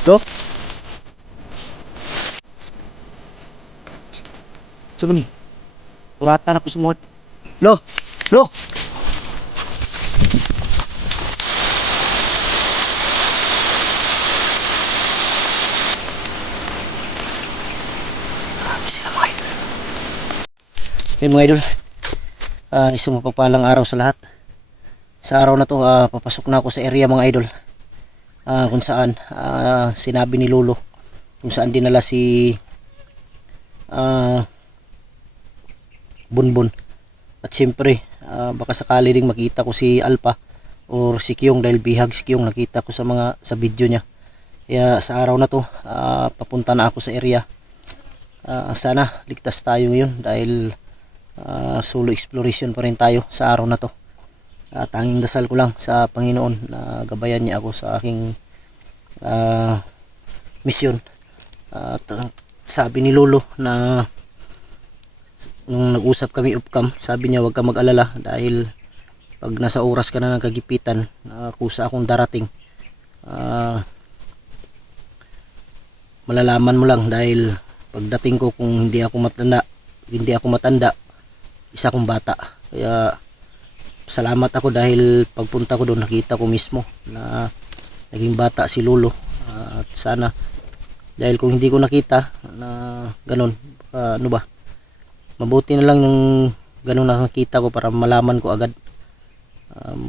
To? Sabi ni, uratan ako sumot. Lo! Lo! Sila mga idol. Yun mga idol. Isang mapagpalang araw sa lahat. Sa araw na to, papasok na ako sa area mga idol. Kung saan sinabi ni Lolo kung saan dinala si Bunbun. At siyempre baka sakali ding makita ko si Alpha or si Kyong, dahil bihag si Kyong nakita ko sa video niya. Kaya sa araw na to papunta na ako sa area. Sana ligtas tayo ngayon dahil solo exploration pa rin tayo sa araw na to. Tanging dasal ko lang sa Panginoon na gabayan niya ako sa aking misyon. Sabi ni Lolo na nung nag-usap kami upcam, sabi niya huwag ka mag-alala dahil pag nasa oras ka na ng kagipitan, kusa akong darating, malalaman mo lang dahil pagdating ko kung hindi ako matanda, isa akong bata. Kaya salamat ako dahil pagpunta ko doon nakita ko mismo na naging bata si Lolo. At sana dahil kung hindi ko nakita na ganun, mabuti na lang yung ganun nakita ko para malaman ko agad.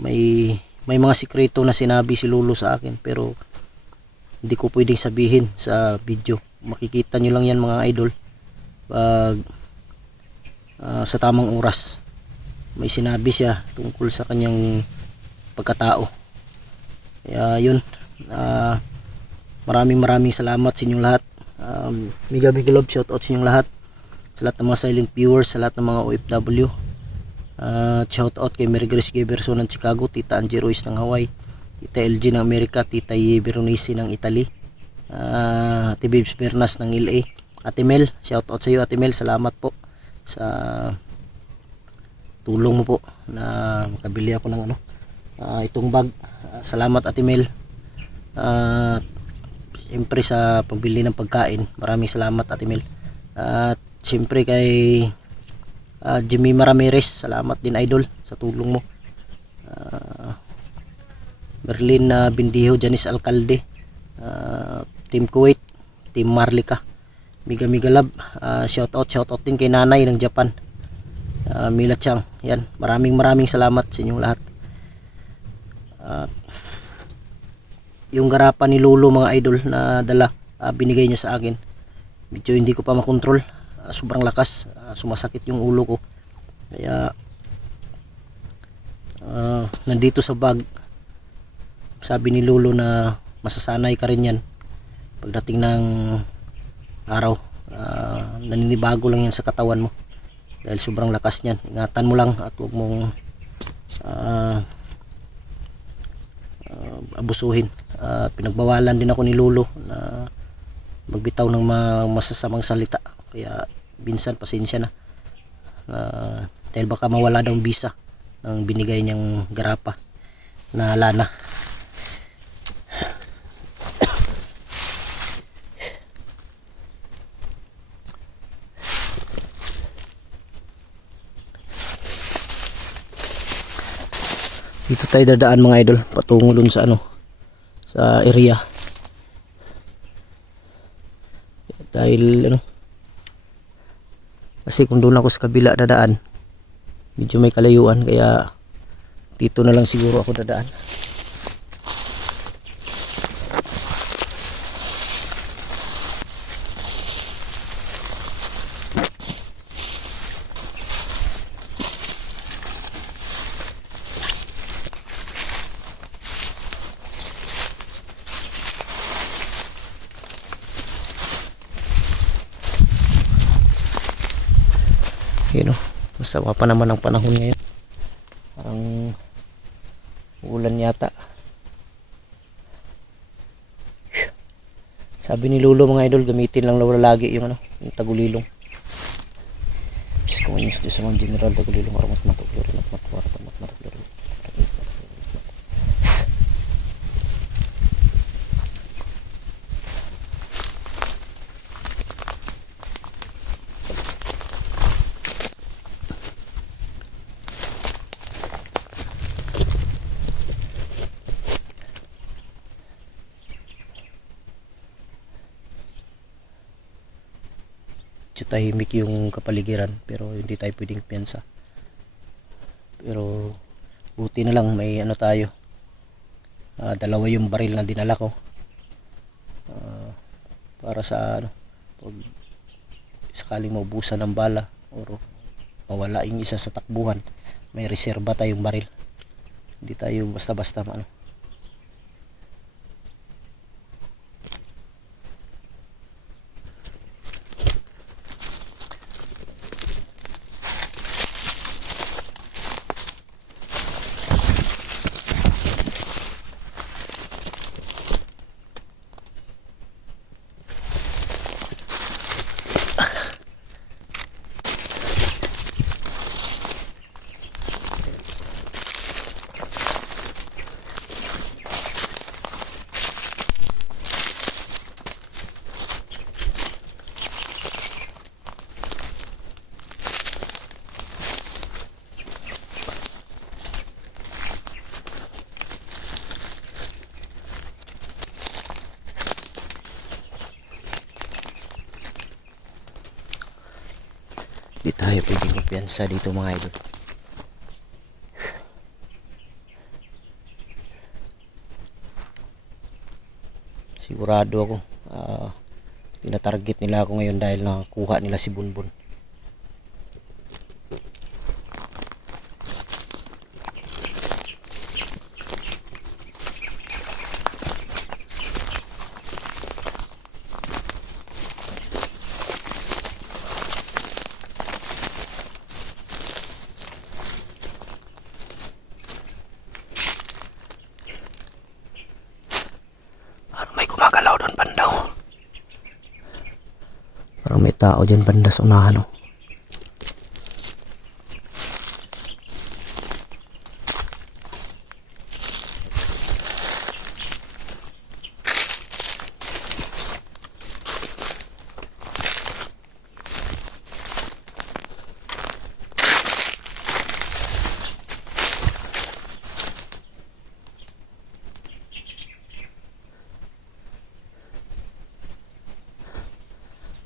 May mga sikreto na sinabi si Lolo sa akin pero hindi ko pwedeng sabihin sa video. Makikita nyo lang yan mga idol pag sa tamang oras. May sinabi siya tungkol sa kanyang pagkatao. Kaya yun, maraming salamat sa inyong lahat. Mega love, shout out sa inyong lahat, sa lahat ng mga silent viewers, sa lahat ng mga OFW. Shout out kay Mary Grace Giberson ng Chicago, Tita Angie Ruiz ng Hawaii, Tita LG ng Amerika, Tita Ye Veronese ng Italy, Ate Bibs Bernas ng LA, Ate Mel, shout out sa iyo Ate Mel, salamat po sa tulong mo po na makabili ako ng itong bag. Salamat Ate Mel. Siyempre sa pambili ng pagkain, maraming salamat Ate Mel. At siyempre kay Jimmy Ramirez, salamat din idol sa tulong mo. Berlin Bindiho, Janice Alcalde, Team Kuwait, Team Marlika, Miga Love, shout out din kay Nanay ng Japan, Mila Chang. Yan, maraming salamat sa inyong lahat. Yung garapan ni Lolo mga idol na dala, binigay niya sa akin, medyo hindi ko pa makontrol, sobrang lakas, sumasakit yung ulo ko. Kaya nandito sa bag, sabi ni Lolo na masasanay ka rin yan pagdating ng araw. Naninibago lang yan sa katawan mo dahil sobrang lakas niyan. Ingatan mo lang at huwag mong abusuhin. Pinagbawalan din ako ni Lolo na magbitaw ng masasamang salita, kaya minsan pasensya na, dahil baka mawala daw visa ng binigay niyang garapa na lana. Dito tayo dadaan mga idol patungo dun sa sa area, dahil kasi kung doon ako sa kabila dadaan medyo may kalayuan, kaya dito na lang siguro ako dadaan. Masama pa naman ang panahon ngayon, parang ulan yata. Sabi ni Lolo mga idol, gamitin lang lagi yung yung tagulilong. Kung ayos sa mga general tagulilong aramat matuliro at matwara tamat matuliro. tahimik yung kapaligiran, pero hindi tayo pwedeng piyansa. Pero buti na lang may ano tayo, dalawa yung baril na dinala ko, para sa ano, pag sakaling maubusan ng bala or mawala yung isa sa takbuhan, may reserba tayong baril, hindi tayo basta-basta ano. Di tayo pwedeng kumpiyansa dito mga idol. Sigurado ako tinatarget nila ako ngayon dahil nakakuha nila si Bunbun. May gumagalaw doon banda, oh. Parang may tao dyan banda sa unahan, oh.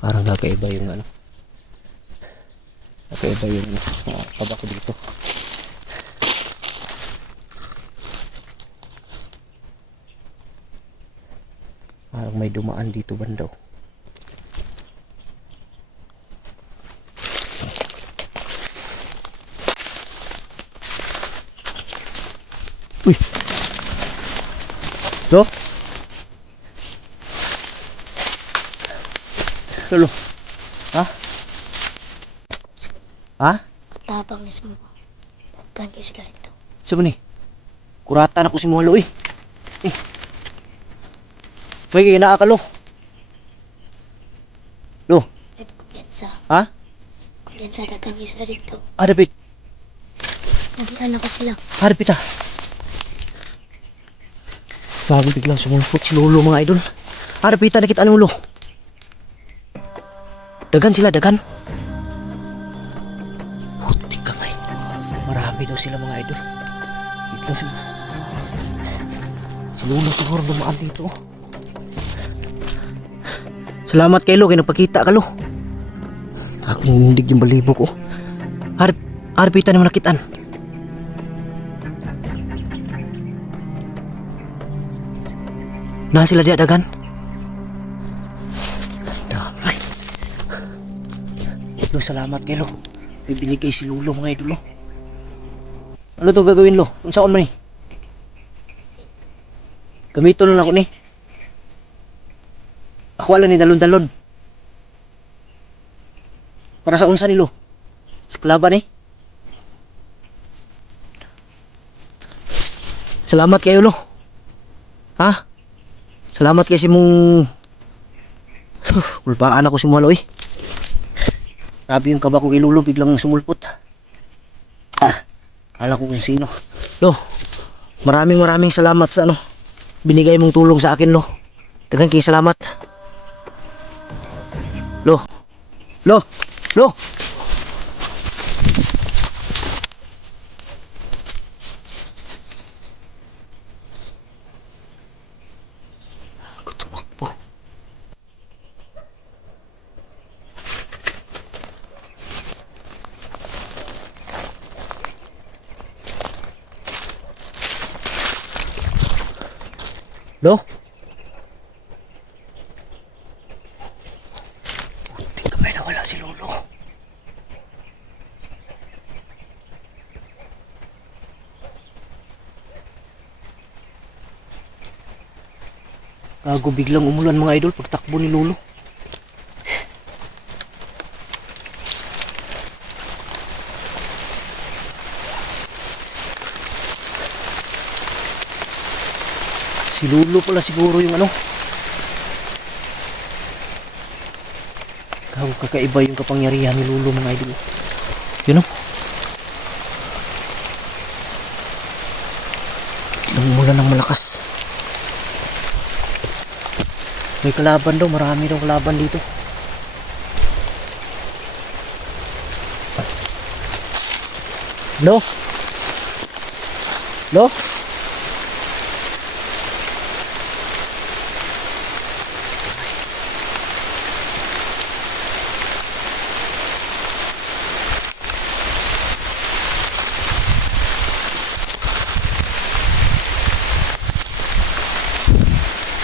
Parang kakaiba yung ano, kakaiba yung kaba ko dito. Parang may dumaan dito banda, oh. Uy, do lolo, ha? Ha? Tapang ni mo. Kan kayo sila rito. Saan ni? Kuratan ako si Molo, eh. May kinaa ka, lo. Lo, Ay, kumpiyansa. ha? Kumpiyansa, dagan kayo sila rito. Adapit, Nakitaan ako sila. adapit ah. Bago biglang sumulpot si Lolo mga idol. Adapit, nakita ni Lolo. Dagan sila, dagan. Puti kamay. Marami daw sila mga idol. Biglang sila. Si Lolo siguro dumaan dito. Salamat kay Lo, kinapakita ka, Lo. Ako yung hindig yung balibo ko. Harpita naman nakitaan. Na sila dia dagan. Damay. Lo, salamat kay Lo. May binigay si Lolo mga idol, Lo. Ano to gagawin, Lo? Kung saan mo ni? Gamito na ako ni. Ako wala ni dalon-dalon. Para sa unsa ni Lo? Esklaba ni? Salamat kayo, Lo. Ha? Salamat kasi mong kulpaan ako si Malo, eh. Grabe yung kaba ko kay Lolo, biglang sumulpot. Kala ko kung sino. Lo, maraming salamat sa ano, binigay mong tulong sa akin, Lo. Daghang kay salamat. Lo. Lo. Lo. Ako tumakbo. Do? Buti ka may nawala si Lolo. Gago, biglang umulan mga idol pagtakbo ni Lolo. Si Lolo pala siguro yung ano. Gago, kakaiba yung kapangyarihan ni Lolo mga idol. Yun o. Biglang umulan ng malakas. May kalaban daw, marami daw kalaban dito. Lo? Lo?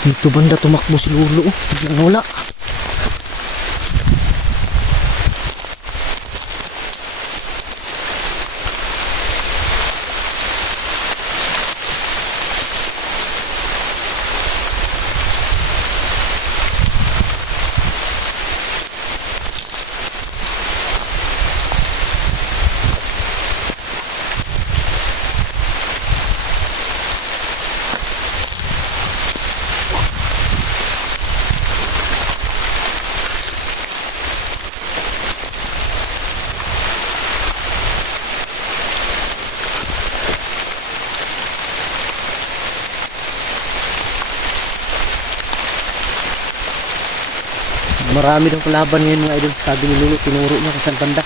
Dito banda tumakbo si Lolo. Biglang wala. Marami daw kalaban ngayon mga idol. Sabi ni Lolo, tinuro niya kung saan banda.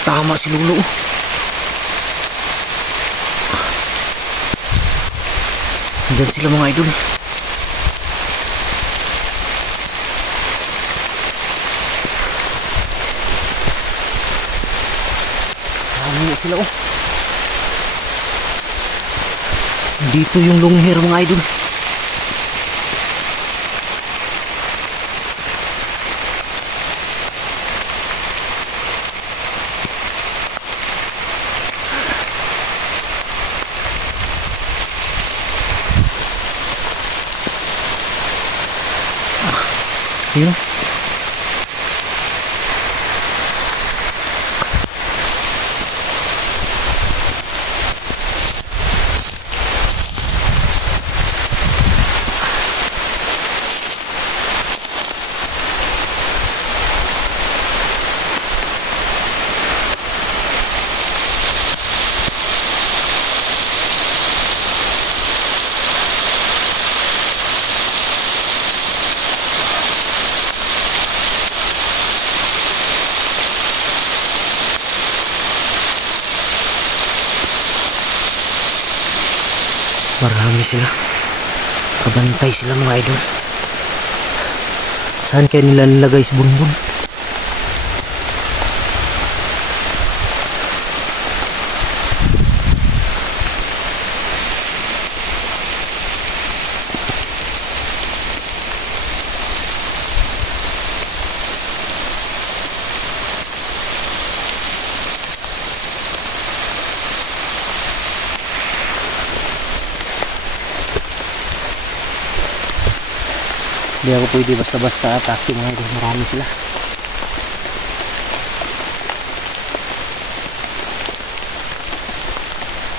Tama si Lolo. Diyan sila mga idol. Dami sila oh. Dito yung long hair mga idol. Yun. Marami sila. Kabantay sila mga idol. Saan kaya nila nilagay si Bunbun? Hindi ako pwede basta-basta atake mga idol. Marami sila.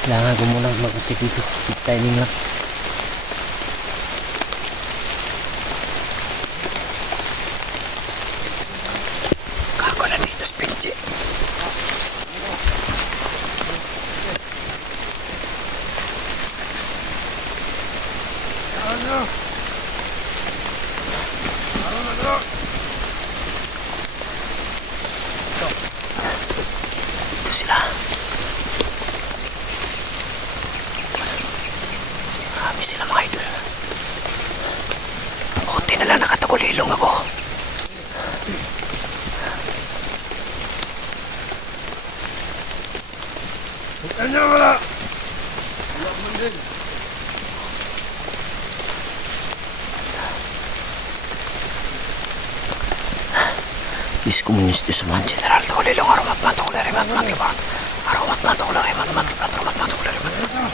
Kailangan ko muna mag-asip dito. Keep timing lang. Kako na dito sa pinche. na lang nakatagulilong ako. Kanya wala. Iskomunis di suman general tagulilong aromat matukulari matmatlabat. Aromat matukulari matmatlabat. Aromat matukulari matmatlabat.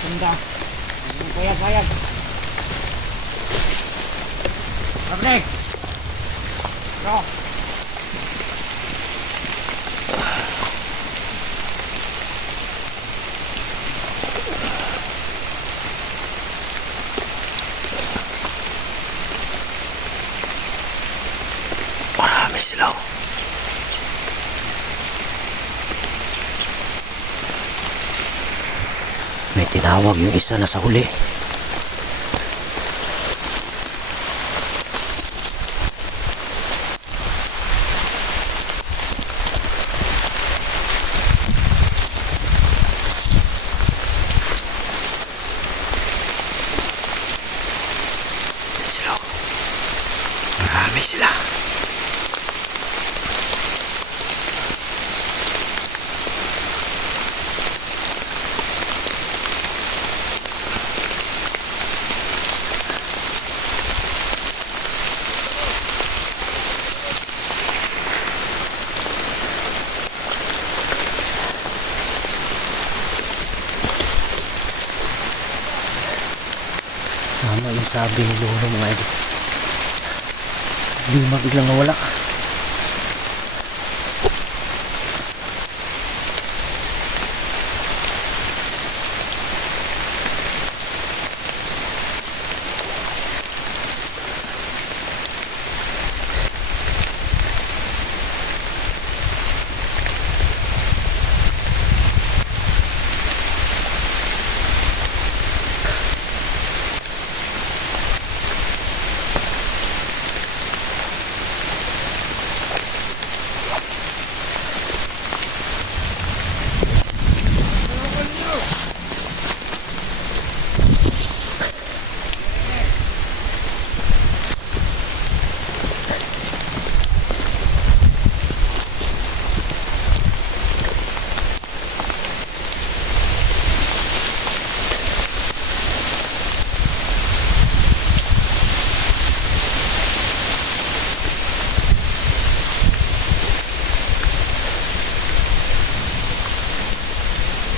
Sunda. Payag. Oke. Bro. Marami sila. May tinawag yung isa na sa huli. Sila. Marami sila. Tama yung sabi ni Lolo mga idol. Hindi biglang nawala.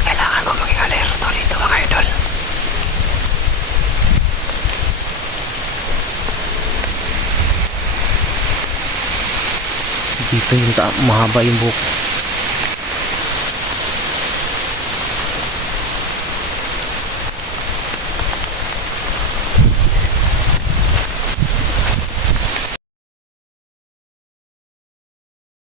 Kailangan ko maging alerto dito mga idol. Dito yung mahaba yung buhok.